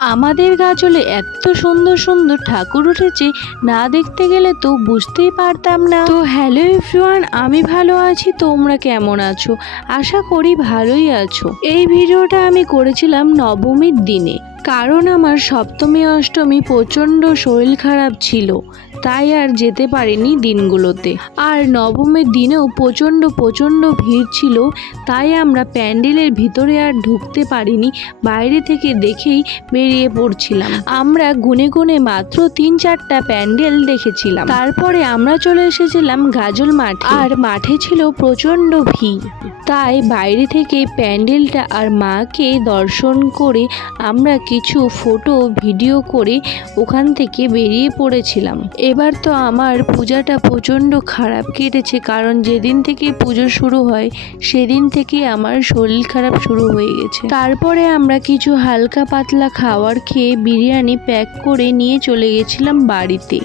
আমাদের গাজলে এত সুন্দর সুন্দর ঠাকুর উঠেছে, না দেখতে গেলে তো বুঝতেই পারতাম না। তো হ্যালো এভরিওয়ান, আমি ভালো আছি, তোমরা কেমন আছো? আশা করি ভালোই আছো। এই ভিডিওটা আমি করেছিলাম নবমীর দিনে, কারণ আমার সপ্তমী অষ্টমী প্রচণ্ড শরীর খারাপ ছিল, তাই আর যেতে পারিনি দিনগুলোতে। আর নবমীর দিনেও প্রচণ্ড ভিড় ছিল, তাই আমরা প্যান্ডেলের ভিতরে আর ঢুকতে পারিনি, বাইরে থেকে দেখেই বেরিয়ে পড়ছিলাম। আমরা গুনে গুনে মাত্র 3-4টা প্যান্ডেল দেখেছিলাম। তারপরে আমরা চলে এসেছিলাম গাজল মাঠে, আর মাঠে ছিল প্রচণ্ড ভিড়, তাই বাইরে থেকে প্যান্ডেলটা আর মাকে দর্শন করে আমরা কিছু ফটো ভিডিও করে ওখান থেকে বেরিয়ে পড়েছিলাম। এবার তো আমার পূজাটা প্রচণ্ড খারাপ কেটেছে, কারণ যেদিন থেকে পুজো শুরু হয় সেদিন থেকে আমার শরীর খারাপ শুরু হয়ে গেছে। তারপরে আমরা কিছু হালকা পাতলা খাবার খেয়ে বিরিয়ানি প্যাক করে নিয়ে চলে গেছিলাম বাড়িতে।